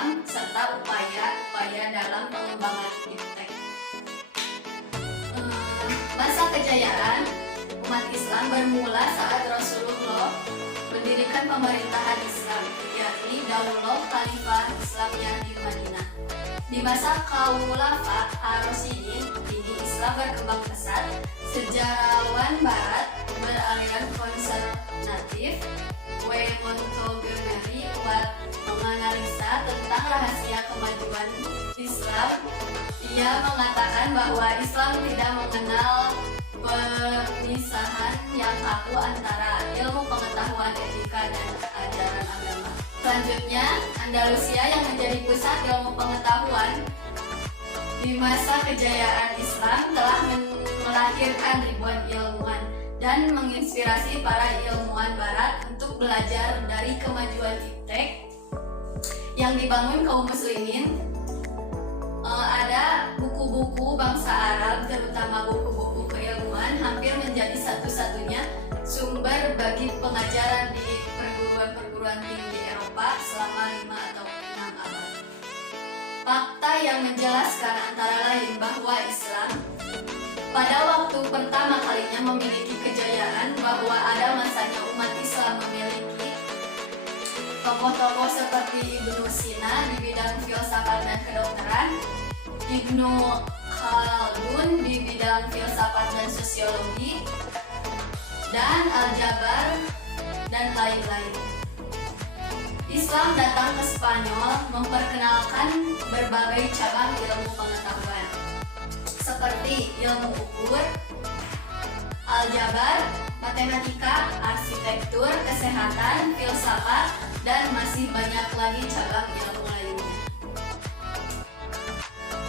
Islam serta upaya-upaya dalam pengembangan iptek. Masa kejayaan umat Islam bermula saat Rasulullah mendirikan pemerintahan Islam, yakni Daulah Khalifah Islamiyah di Madinah. Di masa Khalifah Ar-Rasyidin ini Islam berkembang pesat. Sejarawan Barat beraliran konservatif W. Montgomery Watt menganalisa tentang rahasia kemajuan Islam. Ia mengatakan bahwa Islam tidak mengenal pemisahan yang kaku antara ilmu pengetahuan, etika, dan ajaran agama. Selanjutnya, Andalusia yang menjadi pusat ilmu pengetahuan di masa kejayaan Islam telah melahirkan ribuan ilmuwan dan menginspirasi para ilmuwan Barat untuk belajar dari kemajuan iptek yang dibangun kaum muslimin. Ada buku-buku bangsa Arab, terutama buku-buku keilmuan, hampir menjadi satu-satunya sumber bagi pengajaran di perguruan-perguruan tinggi Eropa selama 5 atau 6 abad. Fakta yang menjelaskan antara lain bahwa Islam pada waktu pertama kalinya memiliki kejayaan, bahwa ada masanya umat Islam memiliki tokoh-tokoh seperti Ibnu Sina di bidang filsafat dan kedokteran, Ibnu Khaldun di bidang filsafat dan sosiologi, dan Al-Jabar, dan lain-lain. Islam datang ke Spanyol memperkenalkan berbagai cabang ilmu pengetahuan seperti ilmu ukur, aljabar, matematika, arsitektur, kesehatan, filsafat, dan masih banyak lagi cabang ilmu lainnya.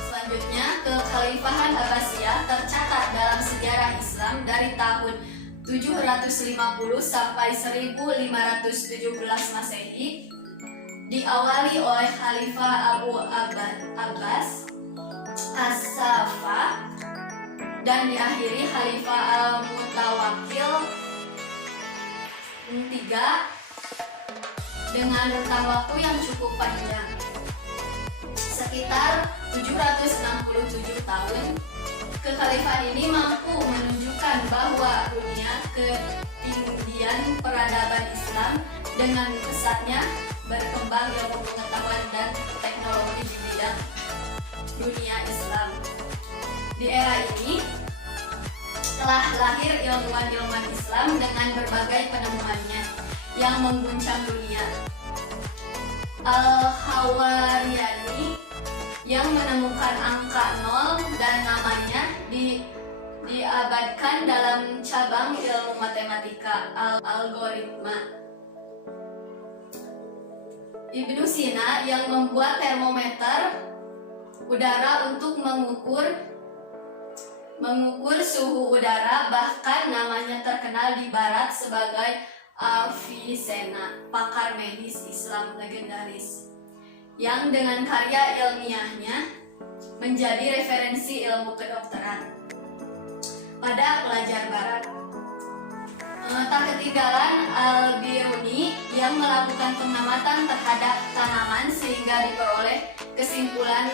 Selanjutnya, Kekhalifahan Abbasiyah tercatat dalam sejarah Islam dari tahun 750 sampai 1517 Masehi, diawali oleh Khalifah Abu Abbas As-Saffah dan diakhiri Khalifah Al-Mutawakkil III dengan rentang waktu yang cukup panjang, sekitar 767 tahun. Kekhalifahan ini mampu menunjukkan bahwa dunia ketinggian peradaban Islam dengan pesatnya berkembang ilmu pengetahuan dan teknologi di bidang dunia Islam. Di era ini telah lahir ilmuwan-ilmuwan Islam dengan berbagai penemuannya yang mengguncang dunia. Al-Hawariyani yang menemukan angka 0 dan namanya diabadikan dalam cabang ilmu matematika algoritma. Ibnu Sina yang membuat termometer udara untuk mengukur suhu udara, bahkan namanya terkenal di Barat sebagai Avicenna, pakar medis Islam legendaris, yang dengan karya ilmiahnya menjadi referensi ilmu kedokteran pada pelajar Barat. Tak ketinggalan Al-Biruni yang melakukan pengamatan terhadap tanaman sehingga diperoleh kesimpulan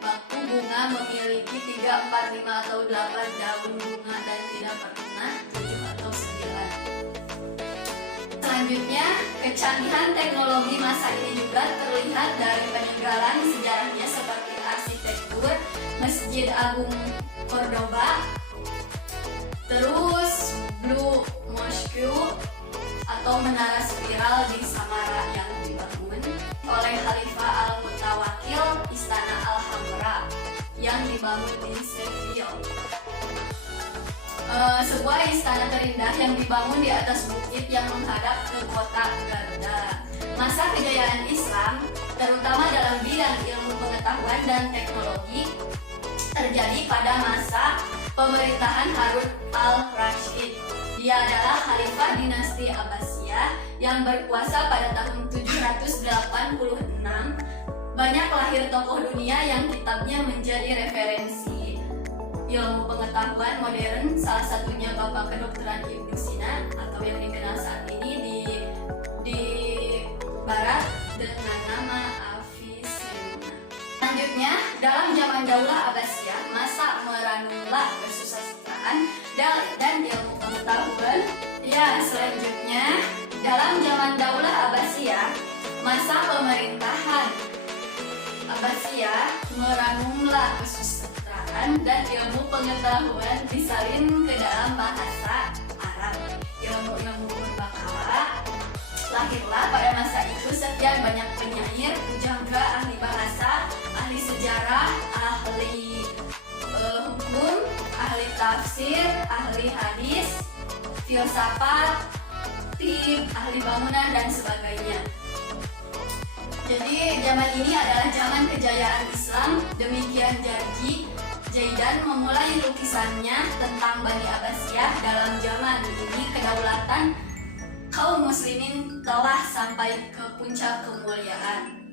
waktu bunga memiliki 3, 4, 5, atau 8 daun bunga dan tidak pernah 7 atau 9. Selanjutnya, kecanggihan teknologi masa ini juga terlihat dari peninggalan sejarahnya seperti arsitektur Masjid Agung Cordoba, terus Blue Mosque atau menara spiral di Samara yang dibangun oleh Khalifah Al-Mutawakkil, Istana Alhambra yang dibangun di Seville. Sebuah istana terindah yang dibangun di atas bukit yang menghadap ke kota Garda. Masa kejayaan Islam, terutama dalam bidang ilmu pengetahuan dan teknologi, terjadi pada masa pemerintahan Harun al-Rashid. Dia adalah Khalifah dinasti Abbasiyah yang berkuasa pada tahun 786. Banyak lahir tokoh dunia yang kitabnya menjadi referensi ilmu pengetahuan modern, salah satunya Bapak Kedokteran Ibnu Sina atau yang dikenal saat ini di Barat dengan nama pengetahuan. Ya, selanjutnya dalam zaman Daulah Abbasiyah, masa pemerintahan Abbasiyah, merangumlah kesusastraan dan ilmu pengetahuan disalin ke dalam bahasa Arab. Ilmu-ilmu berbakala lahirlah pada masa itu. Sekian banyak penyair, pujangga, ahli bahasa, ahli sejarah, ahli hukum, ahli tafsir, ahli hadis, filsafat, tim, ahli bangunan, dan sebagainya. Jadi zaman ini adalah zaman kejayaan Islam. Demikian Jaidan memulai lukisannya tentang Bani Abbasiyah. Dalam zaman ini kedaulatan kaum muslimin telah sampai ke puncak kemuliaan,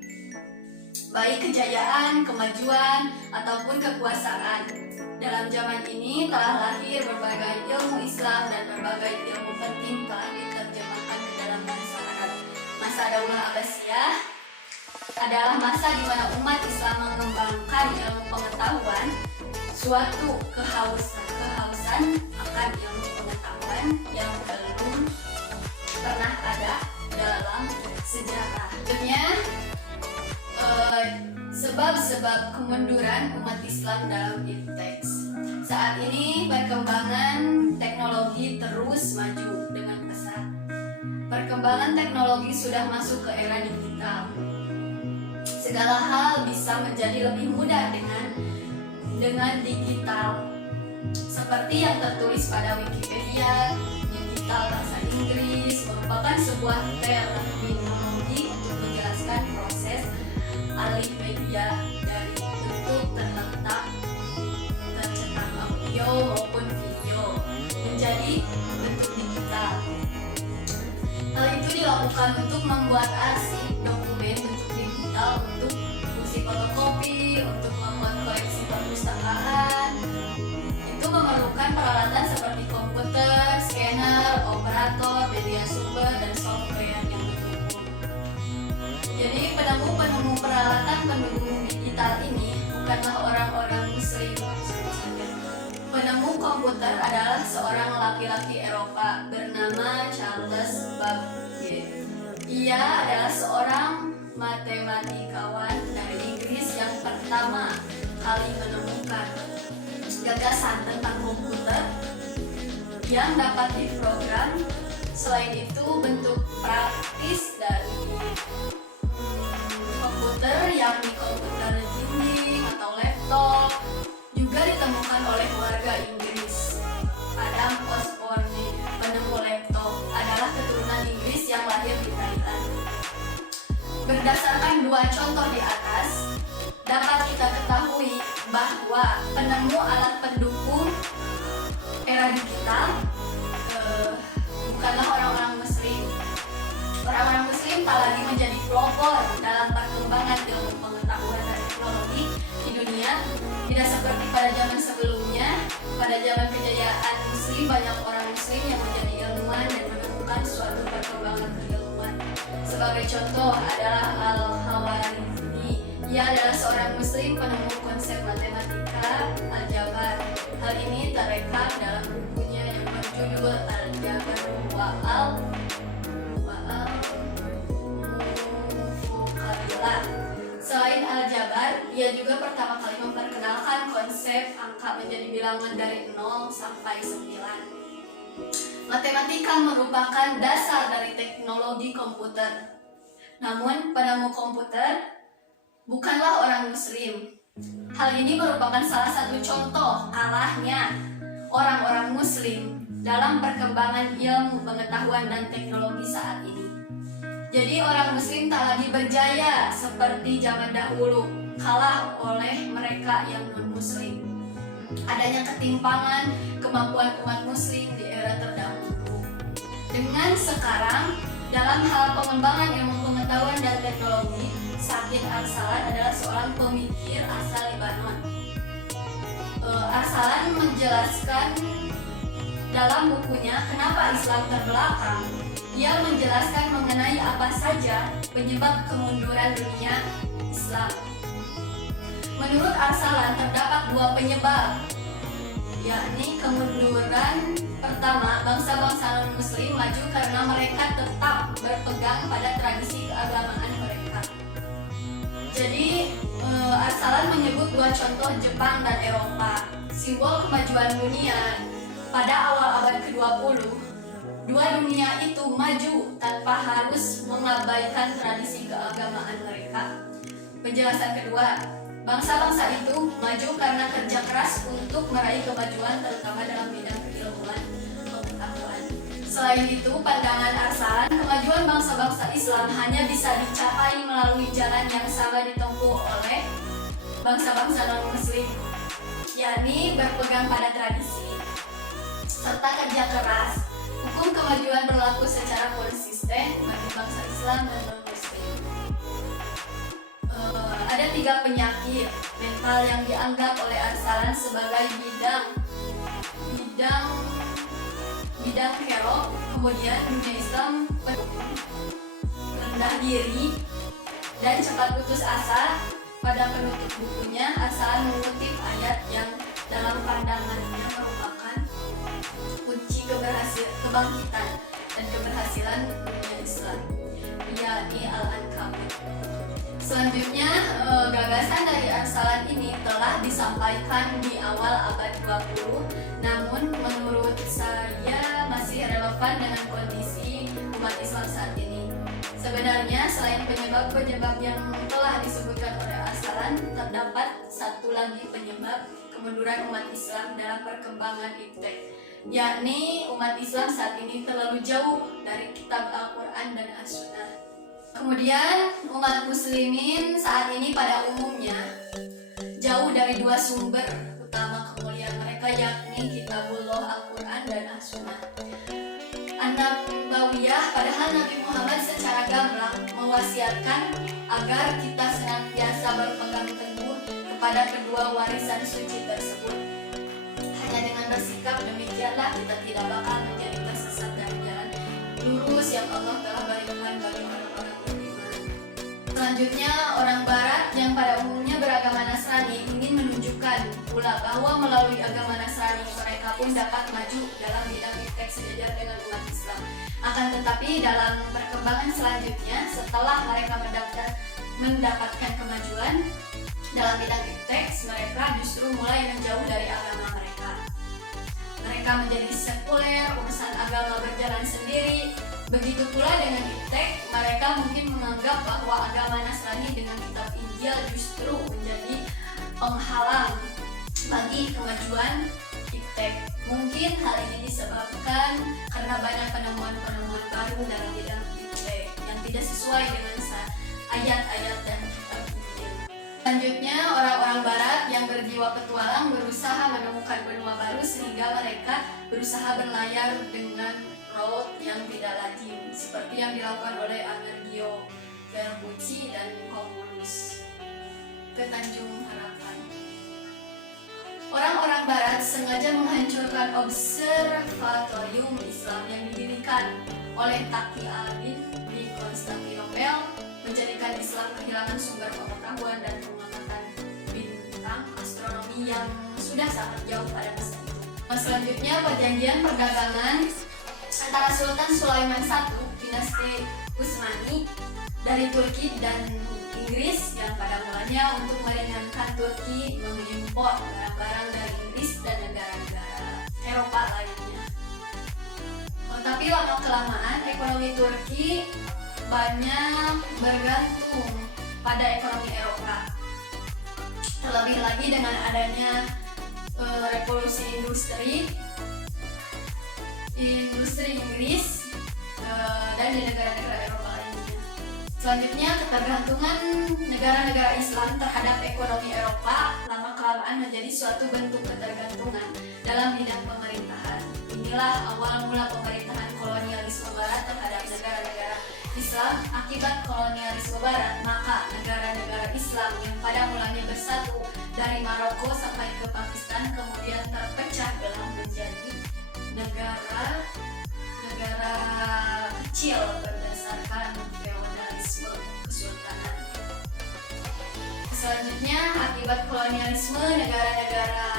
baik kejayaan, kemajuan, ataupun kekuasaan. Dalam zaman ini telah lahir berbagai ilmu Islam dan berbagai ilmu penting telah diterjemahkan ke dalam bahasa Arab. Masa Daulah Abbasiyah adalah masa di mana umat Islam mengembangkan ilmu pengetahuan, suatu kehausan akan ilmu pengetahuan yang belum pernah ada dalam sejarah. Selanjutnya, sebab-sebab kemunduran umat Islam dalam teks. Saat ini perkembangan teknologi terus maju dengan pesat. Perkembangan teknologi sudah masuk ke era digital. Segala hal bisa menjadi lebih mudah dengan digital. Seperti yang tertulis pada Wikipedia, digital bahasa Inggris merupakan sebuah terminologi untuk menjelaskan proses alih media dari bentuk tercetak audio maupun video menjadi bentuk digital. Hal itu dilakukan untuk membuat arsip dokumen bentuk digital, untuk fungsi fotokopi, untuk membuat koleksi perpustakaan. Itu memerlukan peralatan seperti komputer, scanner, operator, media sumber, dan software yang mendukung. Jadi penemu peralatan pendukung digital ini bukanlah orang-orang muslim. Penemu komputer adalah seorang laki-laki Eropa bernama Charles Babbage. Ia adalah seorang matematikawan dari Inggris yang pertama kali menemukan gagasan tentang komputer yang dapat diprogram. Selain itu, bentuk praktis dari komputer, yakni komputer dinding atau laptop, juga ditemukan oleh warga Inggris. Adam Osborne, penemu laptop, adalah keturunan Inggris yang lahir di Thailand. Berdasarkan dua contoh di atas, dapat kita ketahui bahwa penemu alat pendukung era digital bukanlah orang-orang muslim. Orang-orang muslim tak lagi menjadi pelopor dalam perkembangan ilmu pengetahuan dan teknologi di dunia. Tidak seperti pada zaman sebelumnya. Pada zaman kejayaan muslim, banyak orang muslim yang menjadi ilmuwan dan menemukan suatu perkembangan keilmuan. Sebagai contoh adalah Al-Khawarizmi. Ia adalah seorang muslim penemu konsep matematika aljabar. Hal ini terekam dalam bukunya yang berjudul Al-Jabar Wa'al-Muqabilah. Selain aljabar, ia juga pertama kali memperkenalkan konsep angka menjadi bilangan dari 0 sampai 9. Matematika merupakan dasar dari teknologi komputer. Namun, penemu komputer bukanlah orang muslim. Hal ini merupakan salah satu contoh kalahnya orang-orang muslim dalam perkembangan ilmu pengetahuan dan teknologi saat ini. Jadi orang muslim tak lagi berjaya seperti zaman dahulu, kalah oleh mereka yang non-muslim. Adanya ketimpangan kemampuan umat muslim di era terdahulu dengan sekarang dalam hal pengembangan ilmu pengetahuan dan teknologi. Saqib Arsalan adalah seorang pemikir asal Lebanon. Arsalan menjelaskan dalam bukunya Kenapa Islam Terbelakang. Ia menjelaskan mengenai apa saja penyebab kemunduran dunia Islam. Menurut Arsalan terdapat dua penyebab, yakni kemunduran Pertama, bangsa-bangsa non-muslim maju karena mereka tetap berpegang pada tradisi keagamaan mereka. Jadi, Arsalan menyebut dua contoh Jepang dan Eropa, simbol kemajuan dunia pada awal abad ke-20. Dua dunia itu maju tanpa harus mengabaikan tradisi keagamaan mereka. Penjelasan kedua, bangsa-bangsa itu maju karena kerja keras untuk meraih kemajuan terutama dalam bidang keilmuan pengetahuan. Selain itu, pandangan Arsalan, kemajuan bangsa-bangsa Islam hanya bisa dicapai melalui jalan yang sama ditempuh oleh bangsa-bangsa non-muslim, yakni berpegang pada tradisi serta kerja keras. Hukum kemajuan berlaku secara konsisten bagi bangsa Islam dan non-muslim. Ada 3 penyakit mental yang dianggap oleh Arsalan sebagai bidang kerok. Kemudian dunia Islam rendah diri dan cepat putus asa. Pada penutup bukunya, Arsalan mengutip ayat yang dalam pandangannya merupakan kunci kebangkitan dan keberhasilan dunia Islam, yakni Al-Ankabut. Selanjutnya, gagasan dari Arsalan ini telah disampaikan di awal abad 20, namun menurut saya masih relevan dengan kondisi umat Islam saat ini. Sebenarnya, selain penyebab-penyebab yang telah disebutkan oleh Arsalan, terdapat satu lagi penyebab kemunduran umat Islam dalam perkembangan iptek, yakni umat Islam saat ini terlalu jauh dari kitab Al-Quran dan As-Sunnah. Kemudian umat muslimin saat ini pada umumnya jauh dari 2 sumber utama kemuliaan mereka, yakni Kitabullah Al-Quran dan As-Sunnah An-Nabawiyah. Padahal Nabi Muhammad secara gamblang mewasiatkan agar kita senantiasa berpegang teguh kepada kedua warisan suci tersebut. Hanya dengan bersikap demikianlah kita tidak bakal menjadi tersesat dari jalan lurus yang Allah telah berikan bagi orang-orang beriman. Selanjutnya, orang Barat yang pada umumnya beragama Nasrani ingin menunjukkan pula bahwa melalui agama Nasrani mereka pun dapat maju dalam bidang iptek sejajar dengan umat Islam. Akan tetapi dalam perkembangan selanjutnya, setelah mereka mendapatkan kemajuan dalam bidang iptek, mereka justru mulai menjauh dari agama mereka. Mereka menjadi sekuler, urusan agama berjalan sendiri. Begitu pula dengan iptek, mereka mungkin menganggap bahwa agama Nasrani dengan kitab Injil justru menjadi penghalang bagi kemajuan iptek. Mungkin hal ini disebabkan karena banyak penemuan-penemuan baru dalam bidang iptek yang tidak sesuai dengan ayat-ayat dan kitab Injil. Selanjutnya, orang-orang Barat yang berjiwa petualang berusaha menemukan benua baru sehingga mereka berusaha berlayar dengan road yang tidak lazim, seperti yang dilakukan oleh Amerigo Vespucci dan Columbus ke Tanjung Harapan. Orang-orang Barat sengaja menghancurkan observatorium Islam yang didirikan oleh Taqi al-Din di Konstantinopel, menjadikan Islam kehilangan sumber pengetahuan dan pengamatan bintang astronomi yang sudah sangat jauh pada masa itu. Selanjutnya, perjanjian perdagangan antara Sultan Sulaiman I dinasti Utsmani dari Turki dan Inggris yang pada mulanya untuk meringankan Turki mengimpor barang-barang dari Inggris dan negara-negara Eropa lainnya. Tapi lama-kelamaan ekonomi Turki banyak bergantung pada ekonomi Eropa. Terlebih lagi dengan adanya revolusi industri Inggris dan di negara-negara Eropa lainnya. Selanjutnya, ketergantungan negara-negara Islam terhadap ekonomi Eropa lama-kelamaan menjadi suatu bentuk ketergantungan dalam bidang pemerintahan. Inilah awal mula pemerintahan kolonialisme Barat terhadap negara-negara Islam. Akibat kolonialisme Barat, maka negara-negara Islam yang pada mulanya bersatu dari Maroko sampai ke Pakistan kemudian terpecah belah menjadi negara kecil berdasarkan feodalisme kesultanan. Selanjutnya, akibat kolonialisme negara-negara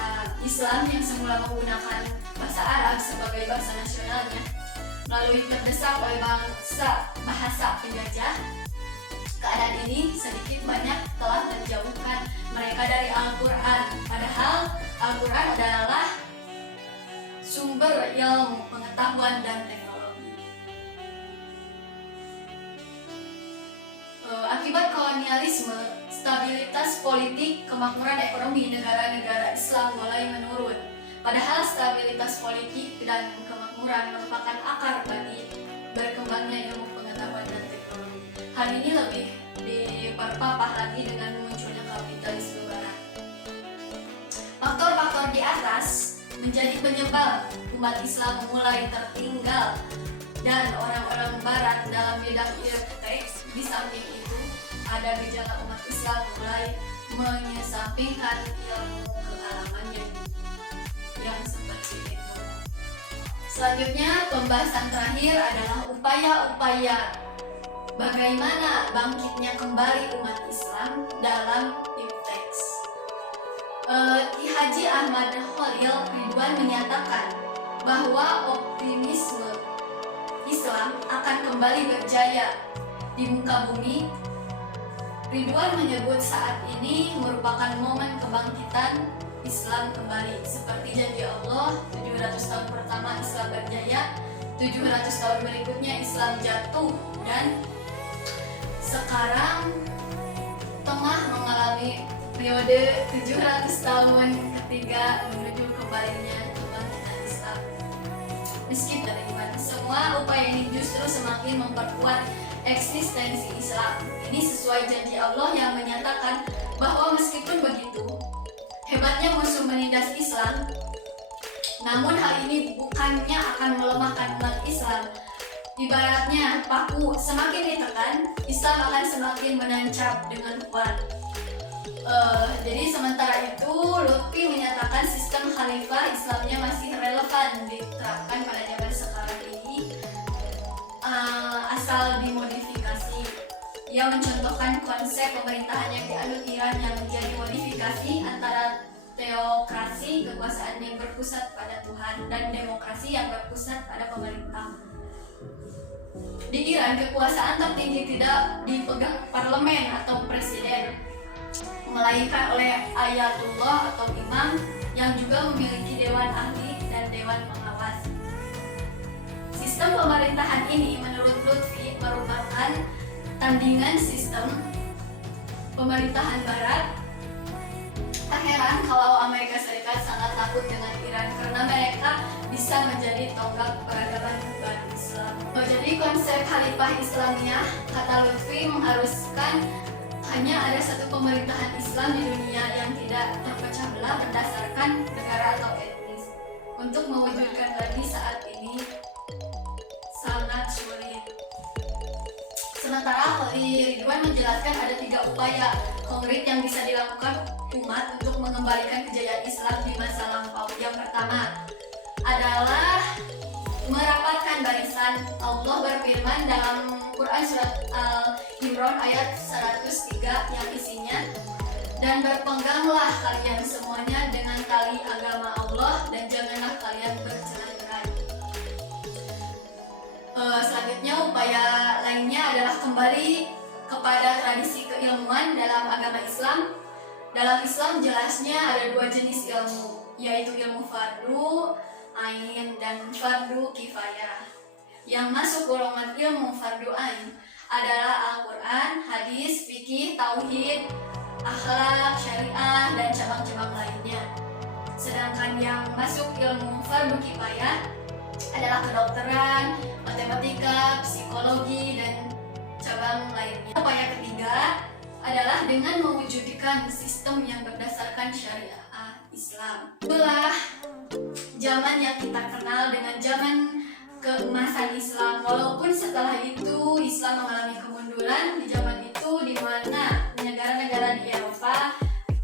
Islam yang semula menggunakan bahasa Arab sebagai bahasa nasionalnya melalui terdesak oleh bahasa penjajah. Keadaan ini sedikit banyak telah menjauhkan mereka dari Al-Quran, padahal Al-Quran adalah sumber ilmu, pengetahuan, dan teknologi. Akibat kolonialisme, stabilitas politik, kemakmuran ekonomi negara-negara Islam mulai menurun. Padahal stabilitas politik dan kemakmuran merupakan akar bagi berkembangnya ilmu pengetahuan dan teknologi. Hal ini lebih diperparah lagi dengan munculnya kapitalisme barat. Faktor-faktor di atas menjadi penyebab umat Islam mulai tertinggal dan orang-orang barat dalam bidang teks. Di samping itu, ada gejala umat Islam mulai mengesampingkan ilmu kealamannya yang seperti itu. Selanjutnya, pembahasan terakhir adalah upaya-upaya bagaimana bangkitnya kembali umat Islam dalam teks. Ki Haji Ahmad Khalil Ridwan menyatakan bahwa optimisme Islam akan kembali berjaya di muka bumi. Ridwan menyebut saat ini merupakan momen kebangkitan Islam kembali, seperti janji Allah 700 tahun pertama Islam berjaya, 700 tahun berikutnya Islam jatuh, dan sekarang tengah mengalami periode 700 tahun ketiga menuju kembalinya kebangkitan Islam. Meski beriman, semua upaya ini justru semakin memperkuat eksistensi Islam. Ini sesuai janji Allah yang menyatakan bahwa meskipun begitu hebatnya musuh menindas Islam, namun hal ini bukannya akan melemahkan umat Islam. Ibaratnya paku semakin ditekan, Islam akan semakin menancap dengan kuat. Jadi sementara itu Lutfi menyatakan sistem khalifah Islamnya masih relevan diterapkan pada zaman sekarang ini, asal dimodifikasi. Ia mencontohkan konsep pemerintahan yang dianut Iran yang menjadi modifikasi antara teokrasi, kekuasaan yang berpusat pada Tuhan, dan demokrasi yang berpusat pada pemerintah. Di Iran, kekuasaan tertinggi tidak dipegang parlemen atau presiden, melainkan oleh ayatullah atau imam yang juga memiliki dewan ahli dan dewan pengawas. Sistem pemerintahan ini menurut Lutfi merupakan tandingan sistem pemerintahan barat. Tak heran kalau Amerika Serikat sangat takut dengan Iran karena mereka bisa menjadi tonggak peradaban baru Islam. Jadi konsep khalifah Islamiyah, kata Lutfi, mengharuskan hanya ada satu pemerintahan Islam di dunia yang tidak terpecah belah berdasarkan negara atau etnis. Untuk mewujudkan lagi saat ini sangat sulit. Sementara Ridwan menjelaskan ada 3 upaya konkret yang bisa dilakukan umat untuk mengembalikan kejayaan Islam di masa lampau. Yang pertama adalah merapatkan barisan. Allah berfirman dalam Quran surat Al-Imran ayat 103 yang isinya, dan berpeganglah kalian semuanya dengan tali agama Allah dan janganlah kalian bercerai-berai. Selanjutnya upaya lainnya adalah kembali kepada tradisi keilmuan dalam agama Islam. Dalam Islam jelasnya ada 2 jenis ilmu, yaitu ilmu fardu ain dan fardu kifayah. Yang masuk golongan ilmu fardu ain adalah Al-Quran, hadis, fikih, tauhid, akhlak, syariah, dan cabang-cabang lainnya. Sedangkan yang masuk ilmu fardu kifayah adalah kedokteran, matematika, psikologi, dan cabang lainnya. Upaya ketiga adalah dengan mewujudkan sistem yang berdasarkan syariah Islam. Itulah zaman yang kita kenal dengan zaman keemasan Islam. Walaupun setelah itu Islam mengalami kemunduran di zaman itu, di mana negara-negara di Eropa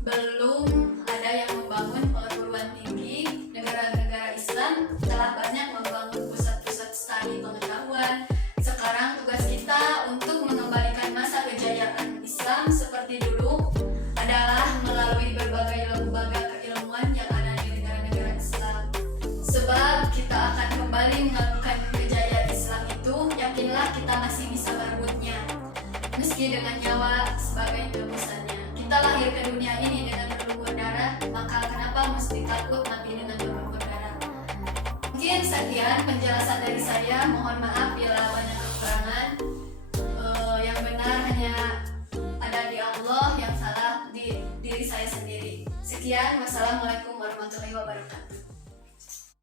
belum ada yang membangun perguruan tinggi. Negara-negara Islam telah banyak membangun pusat-pusat studi pengetahuan. Sekarang tugas kita untuk mengembalikan masa kejayaan Islam seperti dulu adalah melalui berbagai lembaga keilmuan yang ada di negara-negara Islam. Sebab diuji dengan nyawa sebagai tebusannya. Kita lahir ke dunia ini dengan berlumur darah, maka kenapa mesti takut mati dengan berlumur darah? Mungkin sekian penjelasan dari saya. Mohon maaf bila banyak kekurangan. Yang benar hanya ada di Allah, yang salah di diri saya sendiri. Sekian, wassalamualaikum warahmatullahi wabarakatuh.